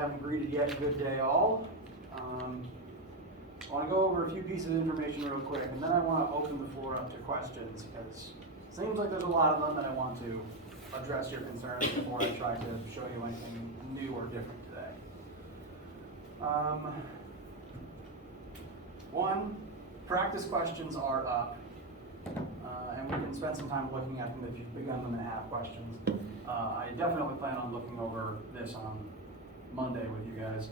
haven't greeted yet, good day all. I want to go over a few pieces of information real quick, and then I want to open the floor up to questions, because it seems like there's a lot of them, and I want to address your concerns before I try to show you anything new or different today. One, practice questions are up, and we can spend some time looking at them if you've begun them and have questions. I definitely plan on looking over this on Monday with you guys.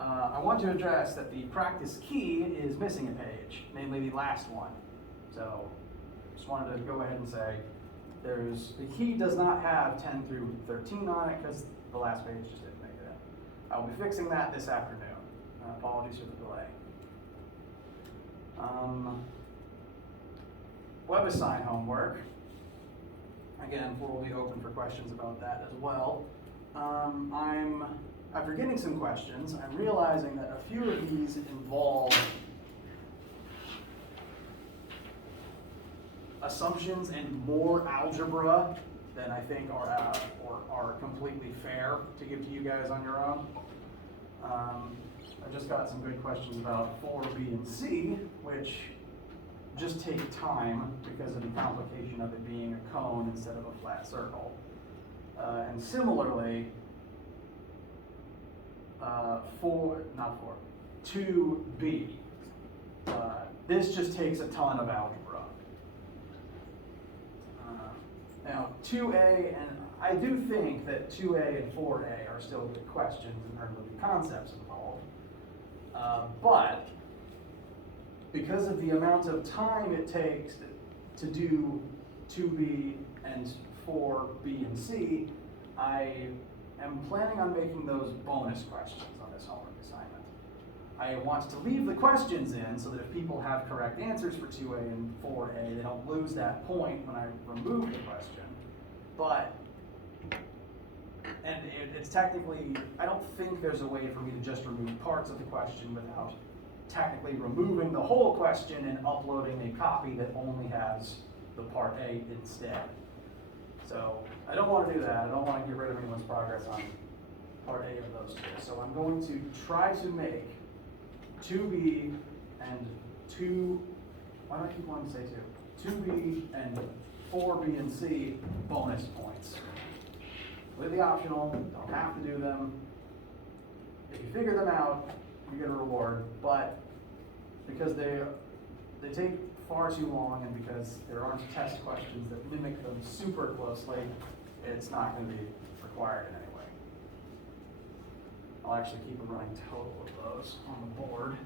I want to address that the practice key is missing a page, namely the last one. So, just wanted to go ahead and say, the key does not have 10 through 13 on it because the last page just didn't make it in. I'll be fixing that this afternoon. Apologies for the delay. WebAssign homework. Again, floor will be open for questions about that as well. After getting some questions, I'm realizing that a few of these involve assumptions and more algebra than I think are completely fair to give to you guys on your own. I just got some good questions about 4, B, and C, which just take time because of the complication of it being a cone instead of a flat circle. And similarly, 2B. This just takes a ton of algebra. Now, 2A, and I do think that 2A and 4A are still good questions in terms of the concepts involved. But because of the amount of time it takes to do 2B and 4B and C, I am planning on making those bonus questions on this homework assignment. I want to leave the questions in so that if people have correct answers for 2A and 4A, they don't lose that point when I remove the question. It's technically, I don't think there's a way for me to just remove parts of the question without technically removing the whole question and uploading a copy that only has the part A instead. So I don't want to do that. I don't want to get rid of anyone's progress on part A of those two. So I'm going to try to make 2B and 2, why do I keep wanting to say 2? 2B and 4B and C bonus points. Completely optional, don't have to do them. If you figure them out, you get a reward, but because they take far too long and because there aren't test questions that mimic them super closely, it's not going to be required in any way. I'll actually keep a running total of those on the board.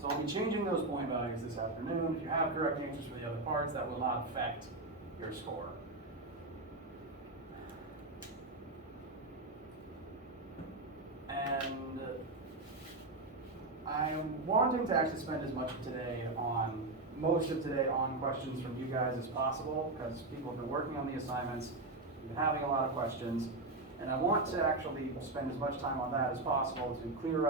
So I'll be changing those point values this afternoon. If you have correct answers for the other parts, that will not affect your score. And I'm wanting to actually spend as much of today on, most of today on questions from you guys as possible, because people have been working on the assignments, we've been having a lot of questions, and I want to actually spend as much time on that as possible to clear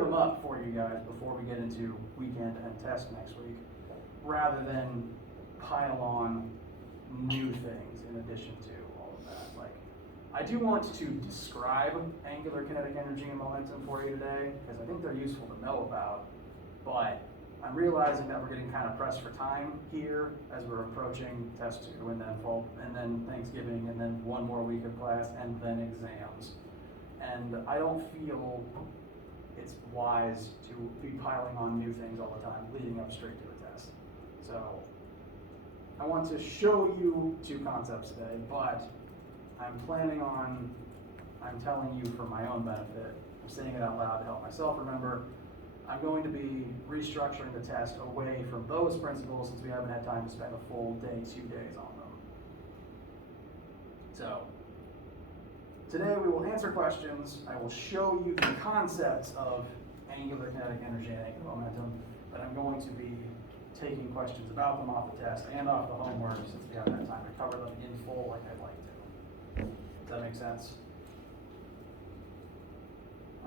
them up for you guys before we get into weekend and test next week, rather than pile on new things in addition to all of that. Like, I do want to describe angular kinetic energy and momentum for you today, because I think they're useful to know about, but I'm realizing that we're getting kind of pressed for time here as we're approaching test 2 and then fall, and then Thanksgiving, and then one more week of class, and then exams. And I don't feel it's wise to be piling on new things all the time, leading up straight to a test. So I want to show you 2 concepts today, but I'm telling you for my own benefit, I'm saying it out loud to help myself remember, I'm going to be restructuring the test away from those principles since we haven't had time to spend a full day, 2 days on them. So today we will answer questions. I will show you the concepts of angular kinetic energy and angular momentum, but I'm going to be taking questions about them off the test and off the homework since we haven't had time to cover them in full like I'd like to. Does that make sense?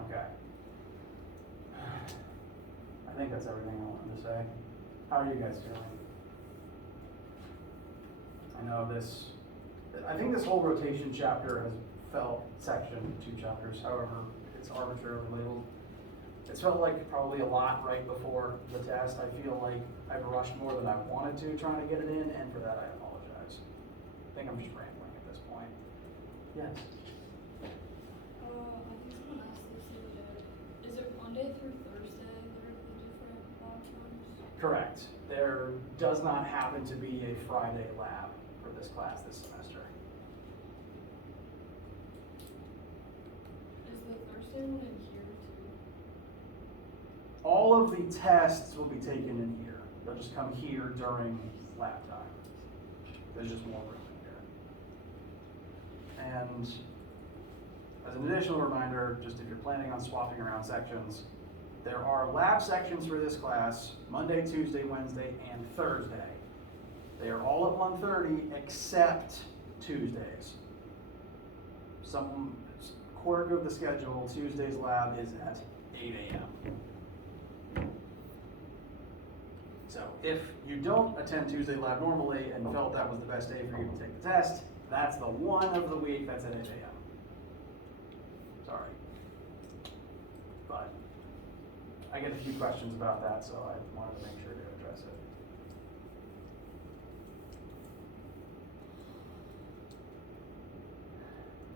Okay. I think that's everything I wanted to say. How are you guys feeling? I think this whole rotation chapter has felt sectioned 2 chapters, however, it's arbitrarily labeled. It's felt like probably a lot right before the test. I feel like I've rushed more than I wanted to trying to get it in, and for that I apologize. I think I'm just rambling at this point. Yes? I think someone asked this the other day. Is it Monday through Thursday that are the different lab times? Correct. There does not happen to be a Friday lab for this class this semester. Is the Thursday one in here too? All of the tests will be taken in here. They'll just come here during lab time. There's just more room in here. And as an additional reminder, just if you're planning on swapping around sections, there are lab sections for this class Monday, Tuesday, Wednesday, and Thursday. They are all at 1:30 except Tuesdays. Some quirk of the schedule, Tuesday's lab is at 8 a.m. So if you don't attend Tuesday lab normally and felt that was the best day for you to take the test, that's the one of the week that's at 8 a.m. Sorry. But I get a few questions about that, so I wanted to make sure to address it.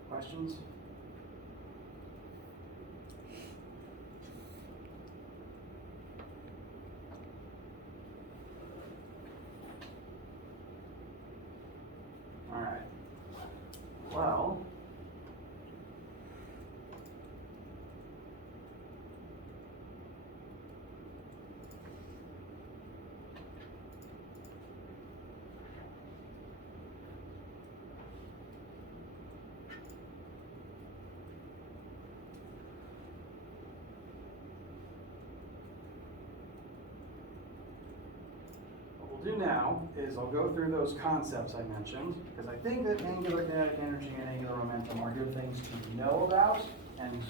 Questions? All right. Well, do now is I'll go through those concepts I mentioned, because I think that angular kinetic energy and angular momentum are good things to know about and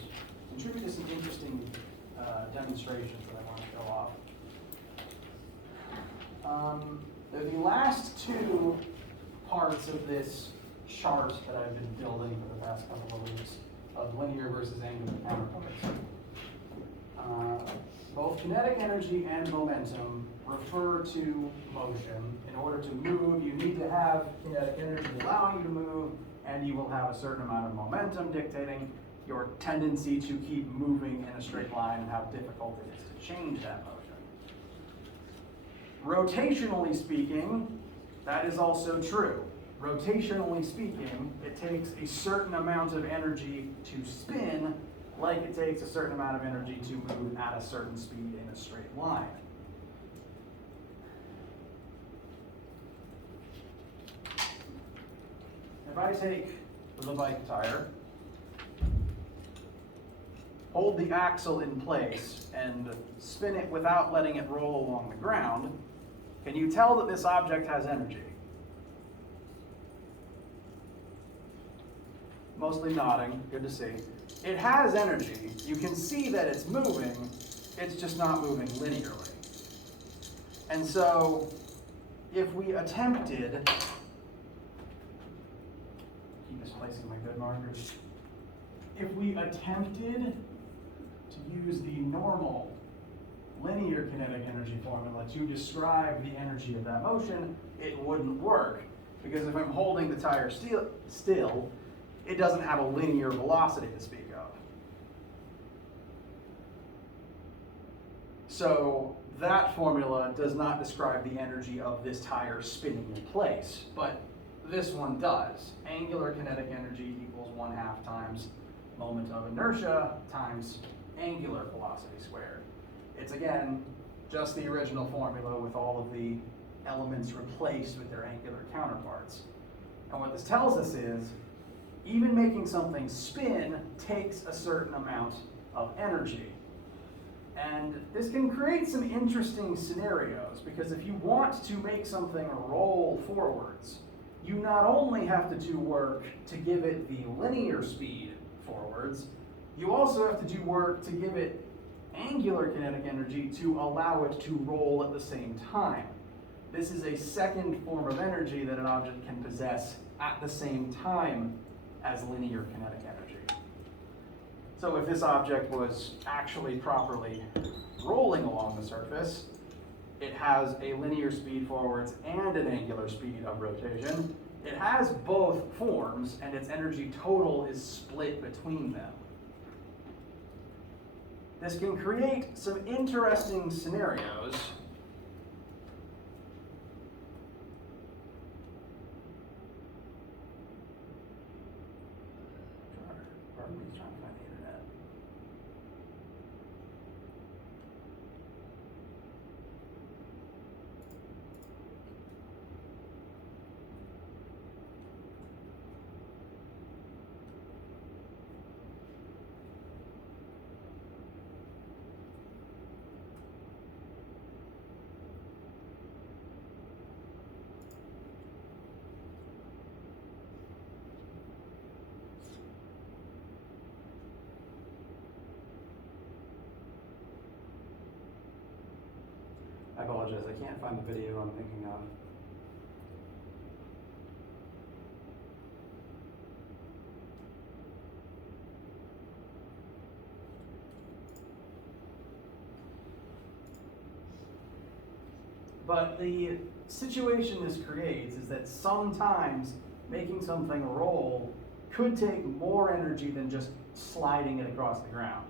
contribute to some interesting demonstrations that I want to show off. The last 2 parts of this chart that I've been building for the past couple of weeks of linear versus angular counterparts. Both kinetic energy and momentum refer to motion. In order to move, you need to have kinetic energy allowing you to move, and you will have a certain amount of momentum dictating your tendency to keep moving in a straight line and how difficult it is to change that motion. Rotationally speaking, that is also true. Rotationally speaking, it takes a certain amount of energy to spin, like it takes a certain amount of energy to move at a certain speed in a straight line. If I take the bike tire, hold the axle in place, and spin it without letting it roll along the ground, can you tell that this object has energy? Mostly nodding, good to see. It has energy. You can see that it's moving, it's just not moving linearly. And so, if we attempted, keep misplacing my good markers. If we attempted to use the normal linear kinetic energy formula to describe the energy of that motion, it wouldn't work. Because if I'm holding the tire still, it doesn't have a linear velocity to speak of. So that formula does not describe the energy of this tire spinning in place, but this one does. Angular kinetic energy equals 1/2 times moment of inertia times angular velocity squared. It's again, just the original formula with all of the elements replaced with their angular counterparts. And what this tells us is, even making something spin takes a certain amount of energy. And this can create some interesting scenarios, because if you want to make something roll forwards, you not only have to do work to give it the linear speed forwards, you also have to do work to give it angular kinetic energy to allow it to roll at the same time. This is a second form of energy that an object can possess at the same time as linear kinetic energy. So if this object was actually properly rolling along the surface, it has a linear speed forwards and an angular speed of rotation. It has both forms, and its energy total is split between them. This can create some interesting scenarios. Pardon me, trying to find the internet. I apologize, I can't find the video I'm thinking of. But the situation this creates is that sometimes making something roll could take more energy than just sliding it across the ground.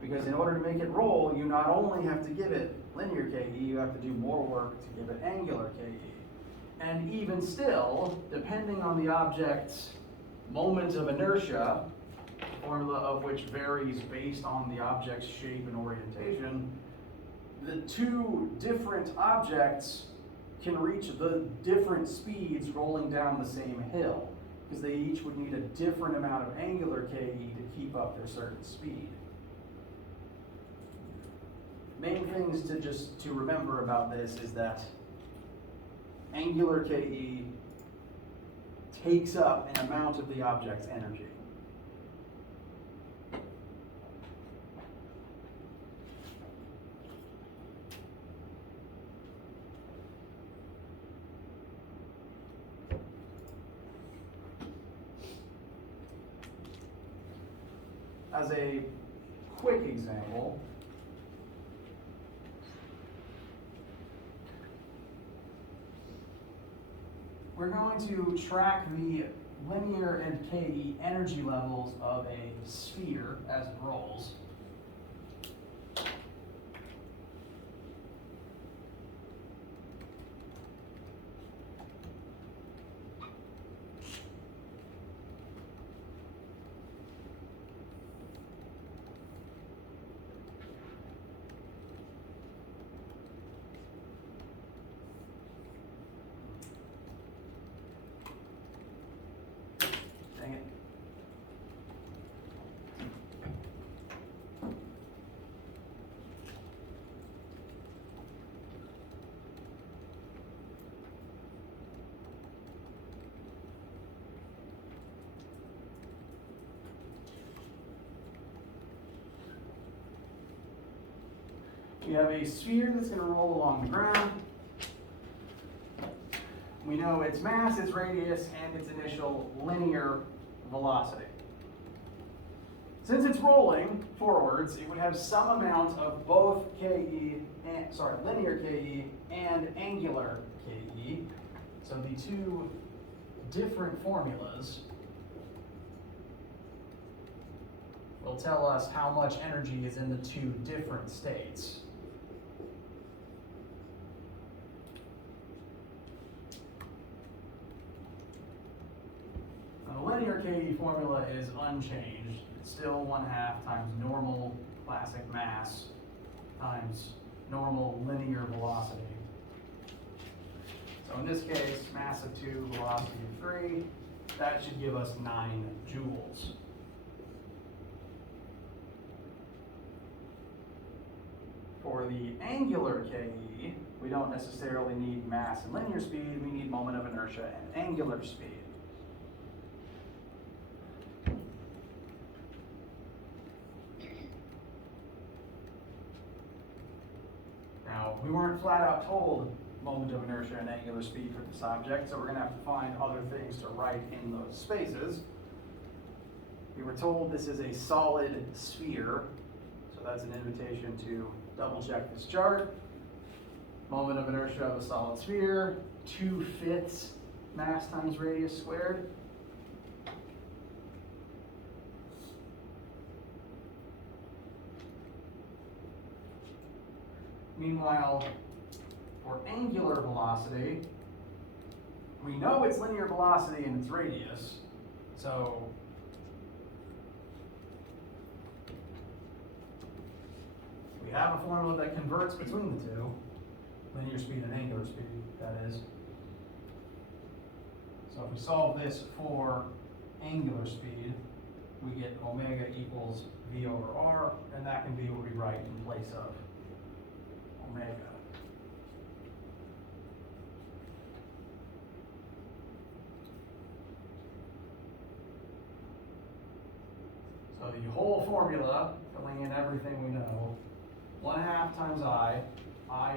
Because in order to make it roll, you not only have to give it linear KE, you have to do more work to give it angular KE. And even still, depending on the object's moment of inertia, the formula of which varies based on the object's shape and orientation, the two different objects can reach the different speeds rolling down the same hill, because they each would need a different amount of angular KE to keep up their certain speed. Main things to remember about this is that angular KE takes up an amount of the object's energy. As a quick example, we're going to track the linear and KE energy levels of a sphere as it rolls. Dang it. We have a sphere that's going to roll along the ground. We know its mass, its radius, and its initial linear velocity. Since it's rolling forwards, it would have some amount of both linear KE and angular KE. So the two different formulas will tell us how much energy is in the two different states. The linear KE formula is unchanged. It's still 1/2 times normal classic mass times normal linear velocity. So in this case, mass of 2, velocity of 3, that should give us 9 joules. for the angular KE, we don't necessarily need mass and linear speed, we need moment of inertia and angular speed. Now, we weren't flat out told moment of inertia and angular speed for this object, so we're going to have to find other things to write in those spaces. We were told this is a solid sphere, so that's an invitation to double check this chart. Moment of inertia of a solid sphere, 2/5 mass times radius squared. Meanwhile, for angular velocity, we know it's linear velocity and its radius, so we have a formula that converts between the two, linear speed and angular speed, that is. So if we solve this for angular speed, we get omega equals v over r, and that can be what we write in place of omega. So the whole formula, filling in everything we know, 1/2 times I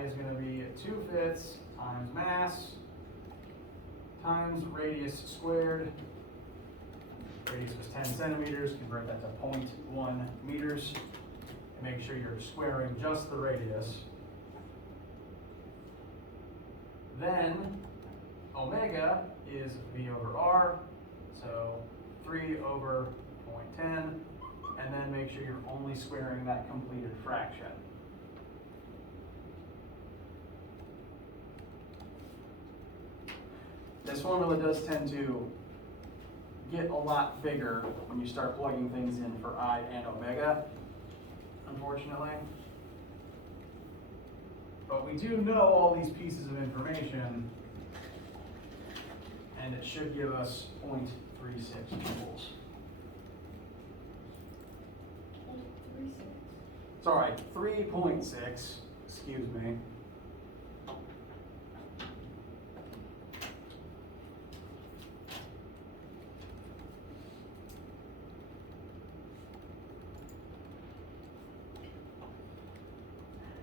is going to be 2/5 times mass times radius squared. Radius was 10 centimeters, convert that to 0.1 meters. And make sure you're squaring just the radius. Then omega is v over r, so 3 over 0.10, and then make sure you're only squaring that completed fraction. This formula does tend to get a lot bigger when you start plugging things in for I and omega, unfortunately. But we do know all these pieces of information, and it should give us 0.36 joules. 0.36. Sorry, 3.6, excuse me.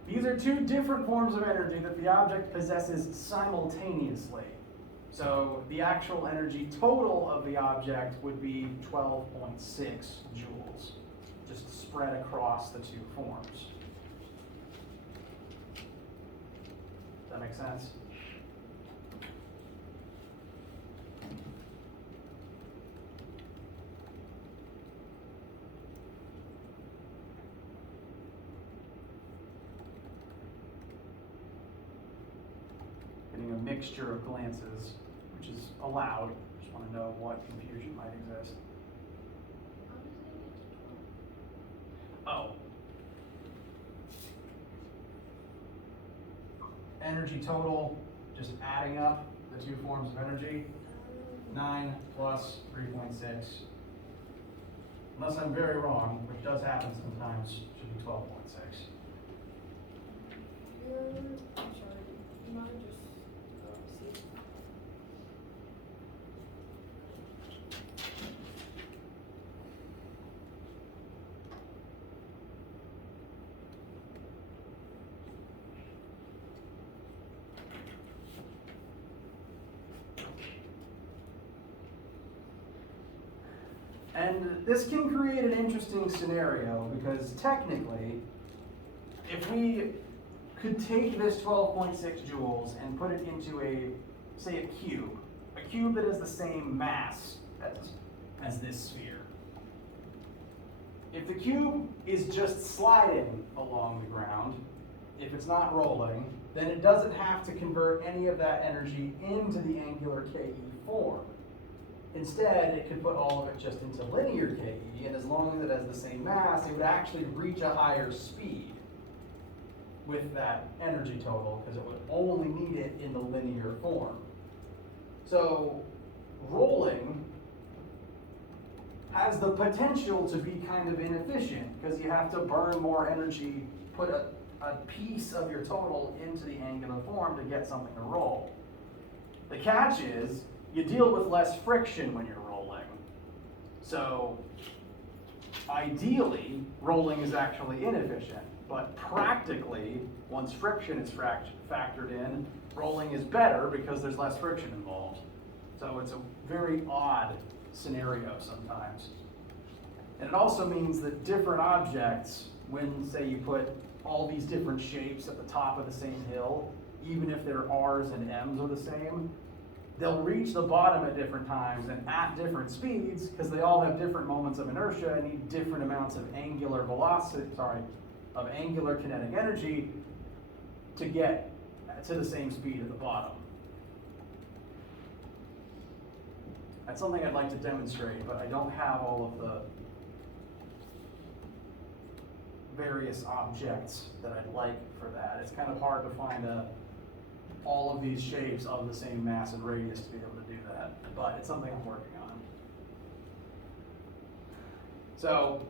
These are two different forms of energy that the object possesses simultaneously. So the actual energy total of the object would be 12.6 joules, just spread across the two forms. Does that make sense? A mixture of glances, which is allowed. Just want to know what confusion might exist. Oh. Energy total, just adding up the two forms of energy. 9 plus 3.6. Unless I'm very wrong, which does happen sometimes, should be 12.6. I'm sorry, you might just see. And this can create an interesting scenario because technically, if we could take this 12.6 joules and put it into say a cube that has the same mass as this sphere. If the cube is just sliding along the ground, if it's not rolling, then it doesn't have to convert any of that energy into the angular KE form. Instead, it could put all of it just into linear KE, and as long as it has the same mass, it would actually reach a higher speed with that energy total, because it would only need it in the linear form. So, rolling has the potential to be kind of inefficient, because you have to burn more energy, put a a piece of your total into the angular form to get something to roll. The catch is, you deal with less friction when you're rolling. So, ideally, rolling is actually inefficient, but practically, once friction is factored in, rolling is better because there's less friction involved. So it's a very odd scenario sometimes. And it also means that different objects, when say you put all these different shapes at the top of the same hill, even if their R's and M's are the same, they'll reach the bottom at different times and at different speeds because they all have different moments of inertia and need different amounts of angular velocity, of angular kinetic energy to get to the same speed at the bottom. That's something I'd like to demonstrate, but I don't have all of the various objects that I'd like for that. It's kind of hard to find all of these shapes of the same mass and radius to be able to do that, but it's something I'm working on. So,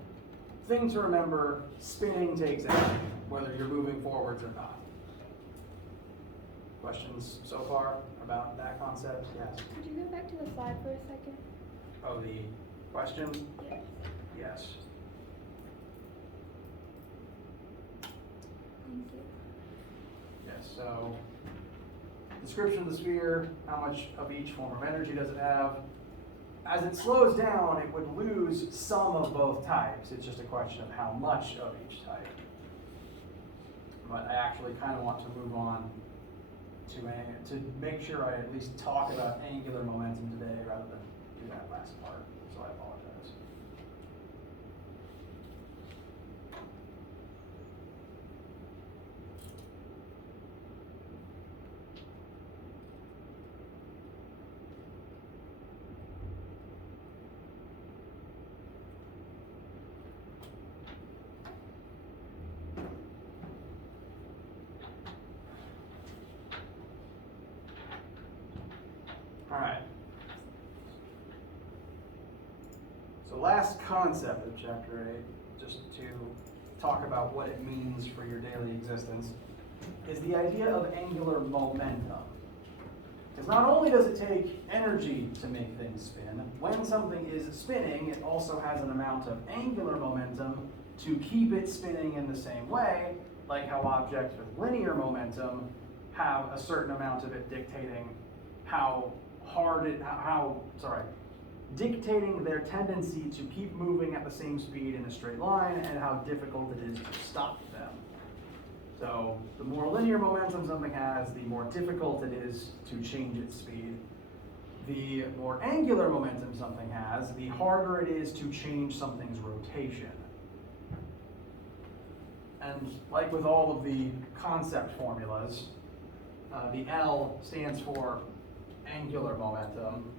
thing to remember, spinning takes energy, whether you're moving forwards or not. Questions so far about that concept? Yes? Could you go back to the slide for a second? Oh, the question? Yes. Yes. Thank you. Yes, so description of the sphere, how much of each form of energy does it have? As it slows down, it would lose some of both types. It's just a question of how much of each type. But I actually kind of want to move on to make sure I at least talk about angular momentum today rather than do that last part, so I apologize. All right. So last concept of chapter 8, just to talk about what it means for your daily existence, is the idea of angular momentum. Because not only does it take energy to make things spin, when something is spinning, it also has an amount of angular momentum to keep it spinning in the same way, like how objects with linear momentum have a certain amount of it dictating dictating their tendency to keep moving at the same speed in a straight line and how difficult it is to stop them. So the more linear momentum something has, the more difficult it is to change its speed. The more angular momentum something has, the harder it is to change something's rotation. And like with all of the concept formulas, the L stands for angular momentum.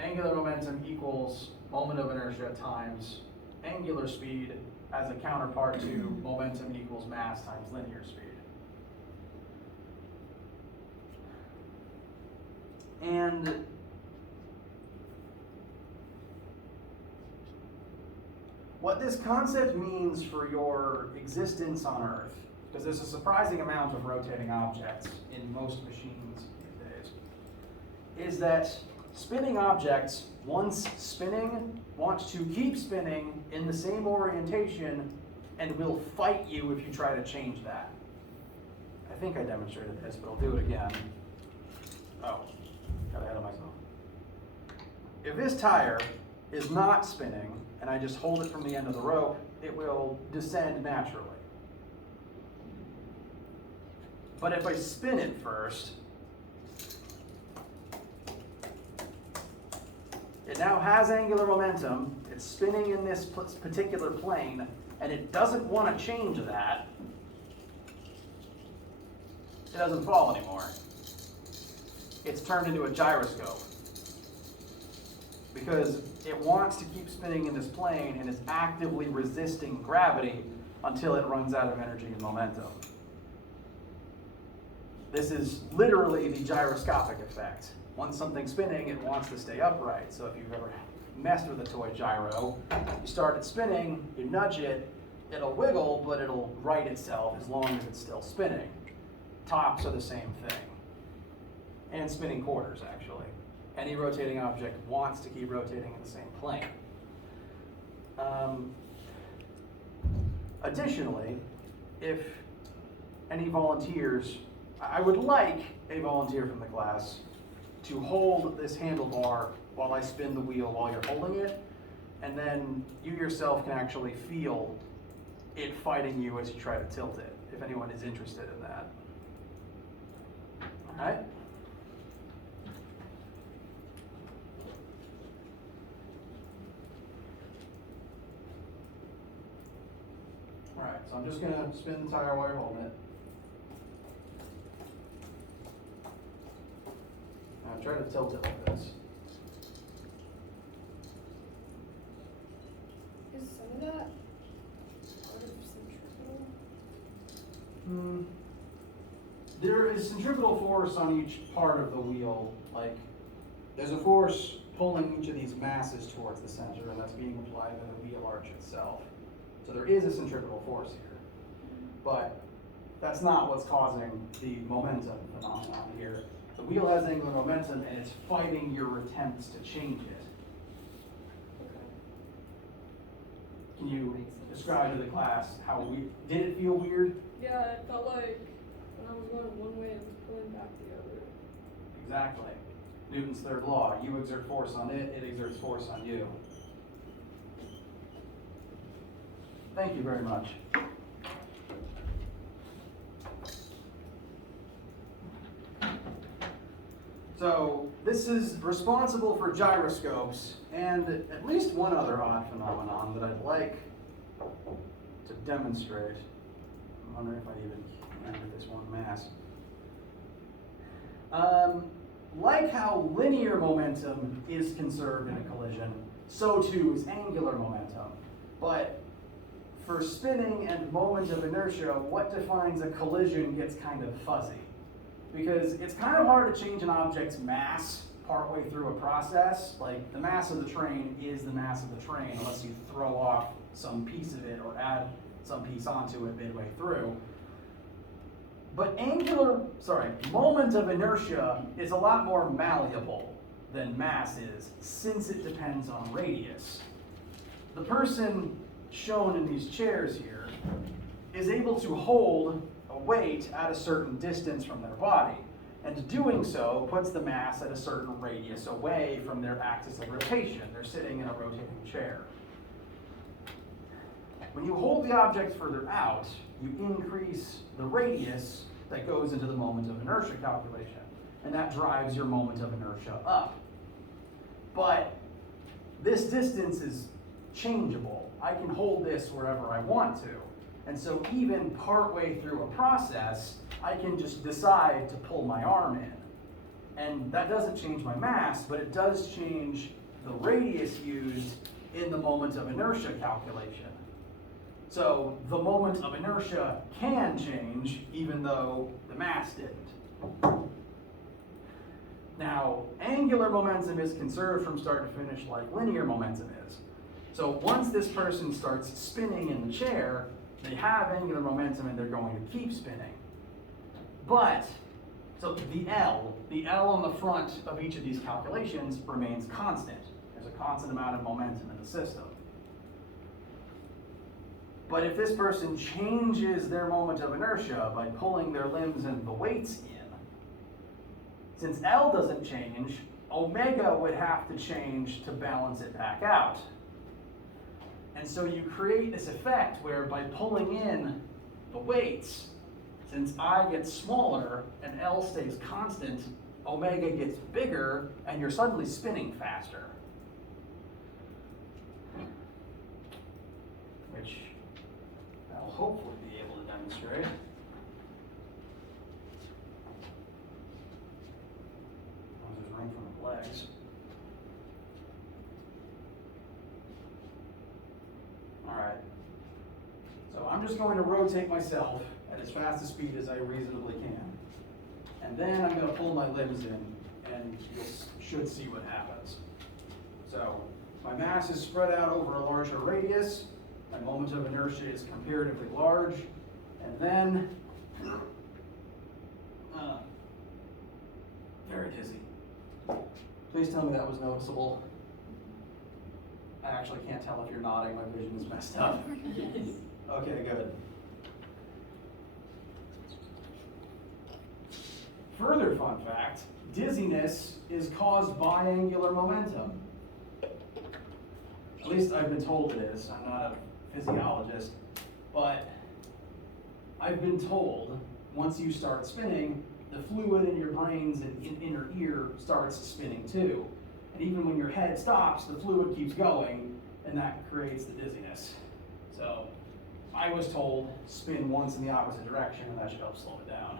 Angular momentum equals moment of inertia times angular speed as a counterpart to momentum equals mass times linear speed. And what this concept means for your existence on Earth, because there's a surprising amount of rotating objects in most machines these days, is that spinning objects, once spinning, want to keep spinning in the same orientation and will fight you if you try to change that. I think I demonstrated this, but I'll do it again. Oh, got ahead of myself. If this tire is not spinning, and I just hold it from the end of the rope, it will descend naturally. But if I spin it first, it now has angular momentum, it's spinning in this particular plane, and it doesn't want to change that. It doesn't fall anymore. It's turned into a gyroscope. Because it wants to keep spinning in this plane and is actively resisting gravity until it runs out of energy and momentum. This is literally the gyroscopic effect. Once something's spinning, it wants to stay upright. So if you've ever messed with a toy gyro, you start it spinning, you nudge it, it'll wiggle, but it'll right itself as long as it's still spinning. Tops are the same thing. And spinning quarters, actually. Any rotating object wants to keep rotating in the same plane. Additionally, if any volunteers, I would like a volunteer from the class to hold this handlebar while I spin the wheel while you're holding it, and then you yourself can actually feel it fighting you as you try to tilt it, if anyone is interested in that. All right? All right, so I'm just gonna spin the tire while you're holding it. Now try to tilt it like this. Is some of that part of centrifugal? There is centripetal force on each part of the wheel. Like, there's a force pulling each of these masses towards the center, and that's being applied by the wheel arch itself. So there is a centripetal force here, but that's not what's causing the momentum phenomenon here. The wheel has angular momentum, and it's fighting your attempts to change it. Can you describe to the class how did it feel weird? Yeah, it felt like when I was going one way, it was pulling back the other. Exactly. Newton's third law. You exert force on it, it exerts force on you. Thank you very much. So this is responsible for gyroscopes and at least one other odd phenomenon that I'd like to demonstrate. I'm wondering if I even can with this one mass. Like how linear momentum is conserved in a collision, so too is angular momentum. But for spinning and moment of inertia, what defines a collision gets kind of fuzzy. Because it's kind of hard to change an object's mass partway through a process. Like, the mass of the train is the mass of the train unless you throw off some piece of it or add some piece onto it midway through. But moment of inertia is a lot more malleable than mass is, since it depends on radius. The person shown in these chairs here is able to hold a weight at a certain distance from their body, and doing so puts the mass at a certain radius away from their axis of rotation. They're sitting in a rotating chair. When you hold the object further out, you increase the radius that goes into the moment of inertia calculation, and that drives your moment of inertia up. But this distance is changeable. I can hold this wherever I want to. And so even partway through a process, I can just decide to pull my arm in. And that doesn't change my mass, but it does change the radius used in the moment of inertia calculation. So the moment of inertia can change even though the mass didn't. Now, angular momentum is conserved from start to finish like linear momentum is. So once this person starts spinning in the chair, they have angular momentum and they're going to keep spinning. But, so the L on the front of each of these calculations remains constant. There's a constant amount of momentum in the system. But if this person changes their moment of inertia by pulling their limbs and the weights in, since L doesn't change, omega would have to change to balance it back out. And so you create this effect where by pulling in the weights, since I gets smaller and L stays constant, omega gets bigger and you're suddenly spinning faster. Which I'll hopefully be able to demonstrate. I'll just run from the legs. Alright, so I'm just going to rotate myself at as fast a speed as I reasonably can. And then I'm going to pull my limbs in, and you should see what happens. So, my mass is spread out over a larger radius, My moment of inertia is comparatively large, and then very dizzy. Please tell me that was noticeable. I actually can't tell if you're nodding, my vision is messed up. Okay, good. Further fun fact, dizziness is caused by angular momentum. At least I've been told it is. I'm not a physiologist, but I've been told once you start spinning, the fluid in your brains and inner ear starts spinning too. And even when your head stops, the fluid keeps going, and that creates the dizziness. So I was told spin once in the opposite direction, and that should help slow it down.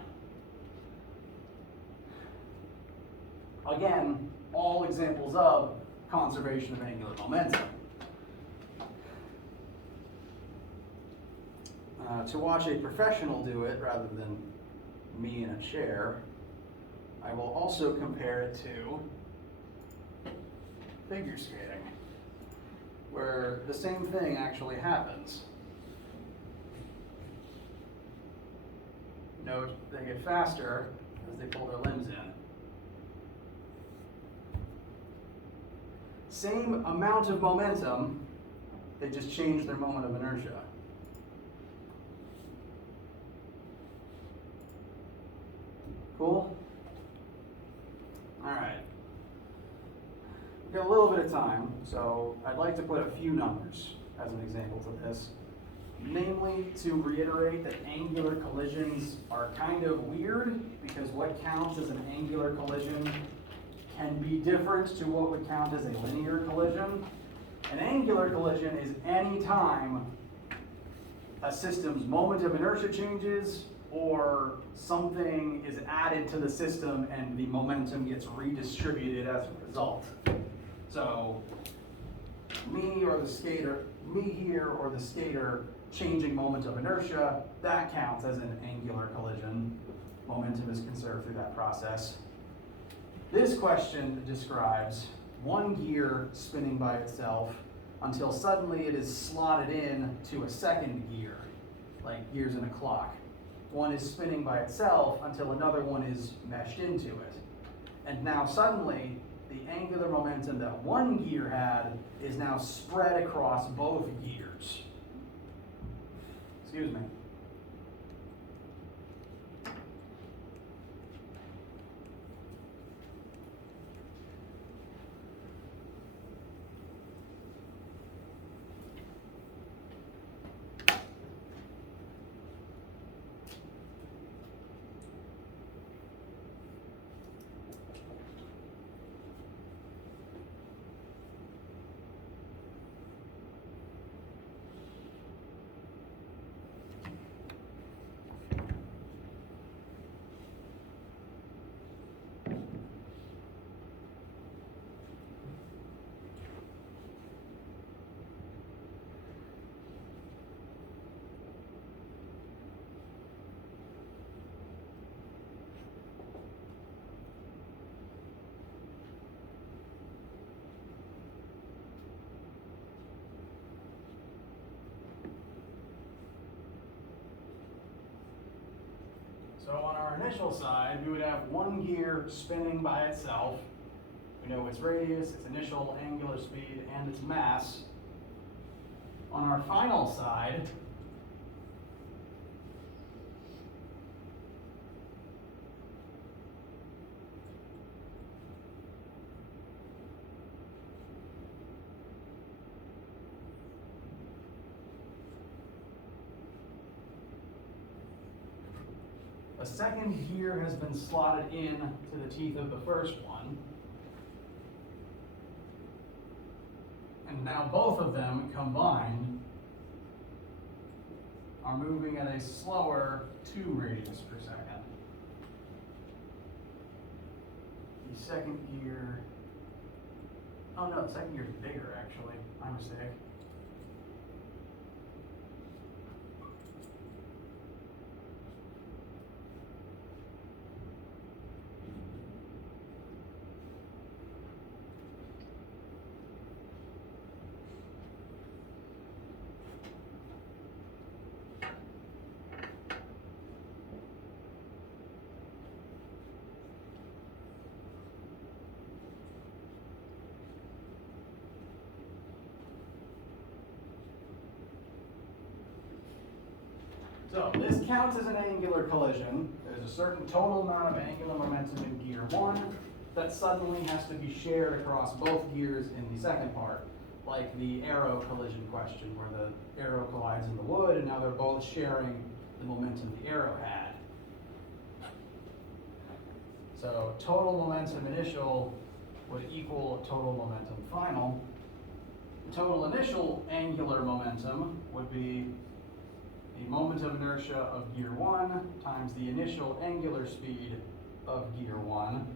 Again, all examples of conservation of angular momentum. To watch a professional do it rather than me in a chair, I will also compare it to figure skating, where the same thing actually happens. Note, they get faster as they pull their limbs in. Same amount of momentum, they just change their moment of inertia. Cool? All right. We've got a little bit of time, so I'd like to put a few numbers as an example to this. Namely, to reiterate that angular collisions are kind of weird because what counts as an angular collision can be different to what would count as a linear collision. An angular collision is any time a system's moment of inertia changes or something is added to the system and the momentum gets redistributed as a result. So me here or the skater changing moment of inertia, that counts as an angular collision. Momentum is conserved through that process. This question describes one gear spinning by itself until suddenly it is slotted in to a second gear, like gears in a clock. One is spinning by itself until another one is meshed into it. And now suddenly, the angular momentum that one gear had is now spread across both gears. Excuse me. So on our initial side, we would have one gear spinning by itself. We know its radius, its initial angular speed, and its mass. On our final side, a second gear has been slotted in to the teeth of the first one. And now both of them combined are moving at a slower 2 radius per second. The second gear, oh no, the second gear is bigger actually, my mistake. So this counts as an angular collision. There's a certain total amount of angular momentum in gear 1 that suddenly has to be shared across both gears in the second part, like the arrow collision question where the arrow collides in the wood and now they're both sharing the momentum the arrow had. So total momentum initial would equal total momentum final. The total initial angular momentum would be the moment of inertia of gear 1 times the initial angular speed of gear 1.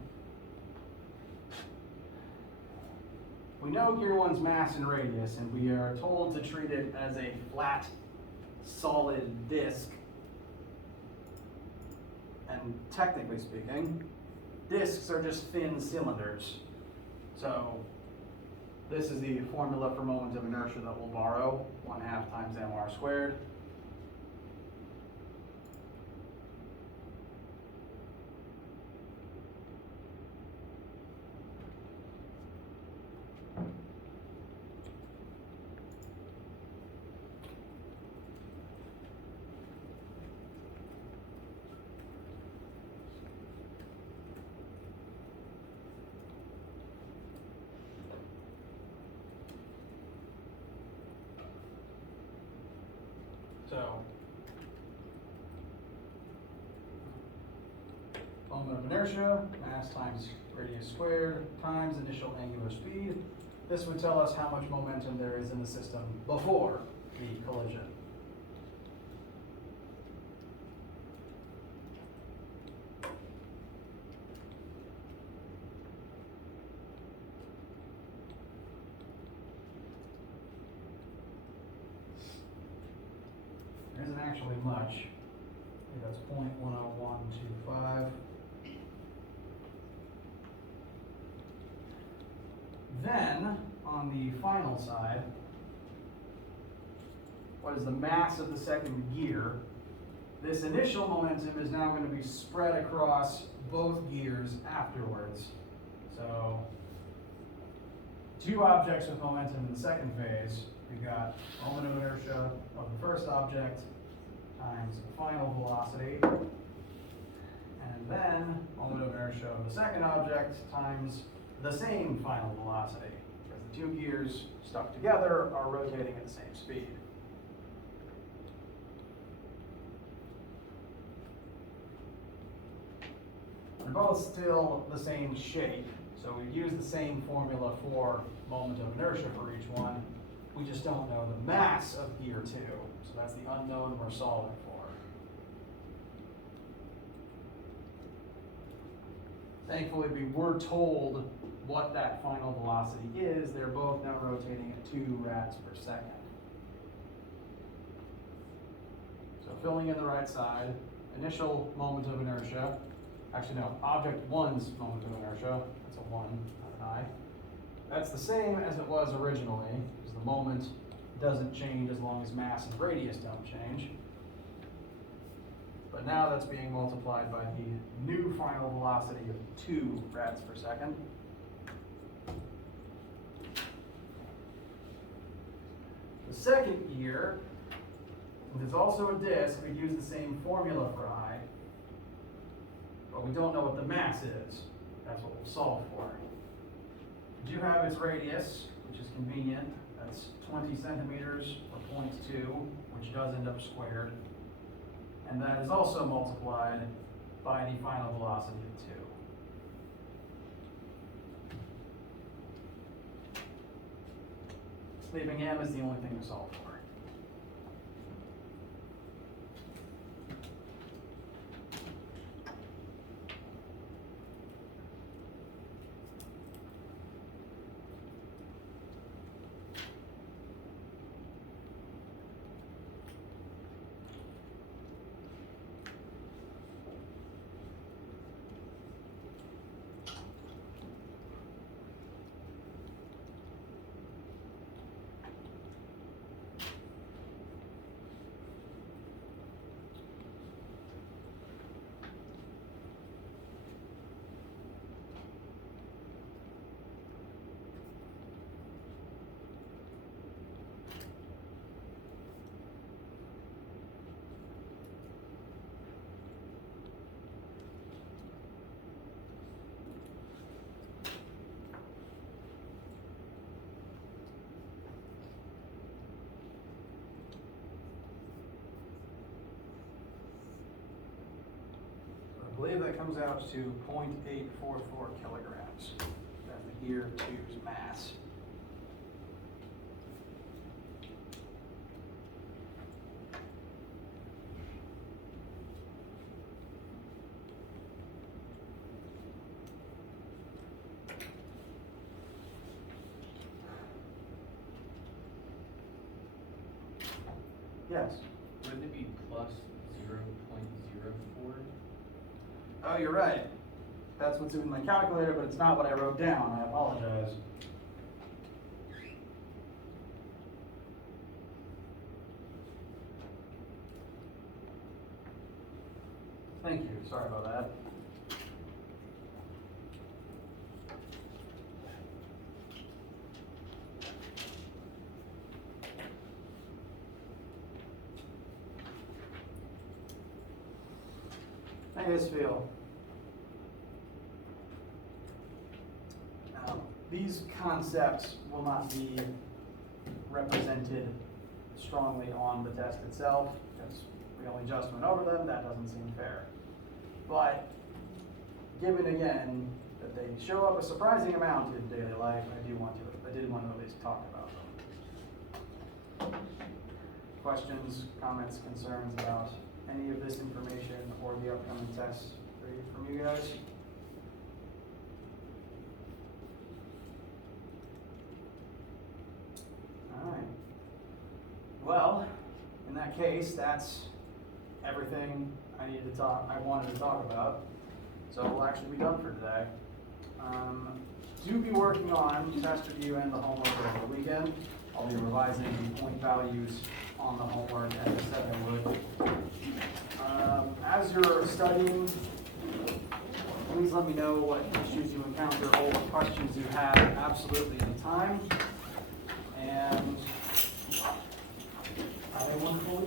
We know gear 1's mass and radius, and we are told to treat it as a flat, solid disk. And technically speaking, disks are just thin cylinders. So this is the formula for moment of inertia that we'll borrow, 1/2 times mr squared. So, moment of inertia, mass times radius squared, times initial angular speed. This would tell us how much momentum there is in the system before the collision. There isn't actually much. I think that's 0.10125. Then, on the final side, what is the mass of the second gear? This initial momentum is now going to be spread across both gears afterwards. So, two objects with momentum in the second phase. We've got moment of inertia of the first object times final velocity, and then moment of inertia of the second object times the same final velocity, because the two gears stuck together are rotating at the same speed. They're both still the same shape, so we use the same formula for moment of inertia for each one. We just don't know the mass of gear 2, so that's the unknown we're solving for. Thankfully, we were told what that final velocity is. They're both now rotating at 2 rads per second. So filling in the right side, initial moment of inertia, actually no, object 1's moment of inertia, that's a 1, not an I. That's the same as it was originally, because the moment doesn't change as long as mass and radius don't change. But now that's being multiplied by the new final velocity of 2 rads per second. The second gear, since it's also a disk, we use the same formula for I, but we don't know what the mass is. That's what we'll solve for. We do have its radius, which is convenient. That's 20 centimeters, or 0.2, which does end up squared. And that is also multiplied by the final velocity of 2. Leaving m is the only thing to solve for. that comes out to 0.844 kilograms. That's the gear 2's mass. Yes. Wouldn't it be plus 0.04? Oh, you're right. That's what's in my calculator, but it's not what I wrote down. I apologize. Thank you. Sorry about that. How do you guys feel? These concepts will not be represented strongly on the test itself, because we only just went over them. That doesn't seem fair. But given again that they show up a surprising amount in daily life, I did want to at least talk about them. Questions, comments, concerns about any of this information or the upcoming tests from you guys? All right. Well, in that case, that's everything I wanted to talk about. So we'll actually be done for today. Do be working on test review and the homework over the weekend. I'll be revising the point values on the homework as I said I would. As you're studying, please let me know what issues you encounter or what questions you have absolutely anytime. And have a wonderful week.